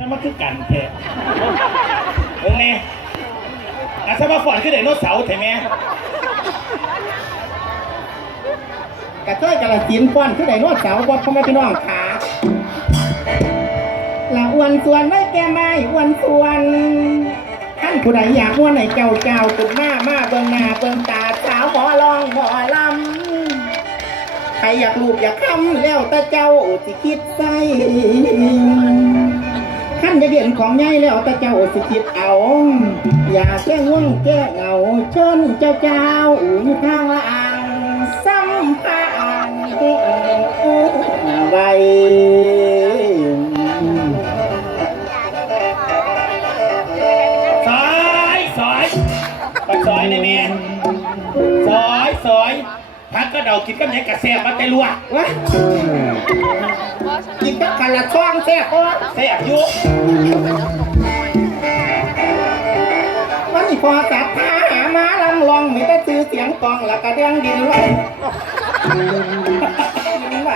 ถ้ามาคือกันแท้เบิ่งแน่อาถ้ามาฝอนคือไดโนเสาร์แท้แม่กระเทยกระสินฟ้อนคือไดโนเสาร์บ่พ่อแม่พี่น้องขาละอ้วนส่วนไม่แก่ไม้อ้วนส่วนท่านผู้ใดอยากม่วนในเจ้าเจ้าตุดมามาเบิ่งหน้าเบิ่งตาสาวหมอลองหมอลำใครอยากลูกอยากคำแล้วแต่เจ้าสิคิดใส่ขั้น จะเห็นของใหญ่แล้วแต่เจ้าสิคิดเอา อย่าแก้ง่วงแก้เหงาชนเจ้าเจ้าอยู่ทางละอ่างสัมพันไว้ซอยซอยปัดซอยนี่แม่ซอยซอย พักก็เดากินกับหยังกระแซบมาแต่ลวกวะกินกับขันละช่องแซ่บก็แซบอยู่วันนี้พอจับหาหามาลำลองมีแต่ซื้อเสียงกองแล้วก็เรื่องดินไหลดินไหล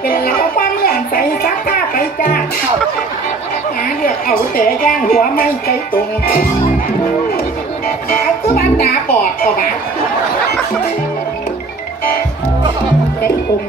เป็นแล้วก็ปั้นอย่างใส่ซักผ้าไปจ้าหาเดือดเอาแต่ย่างหัวไม่ใจตรงเอาคือบ้านตาปอดก็หา ใจตรง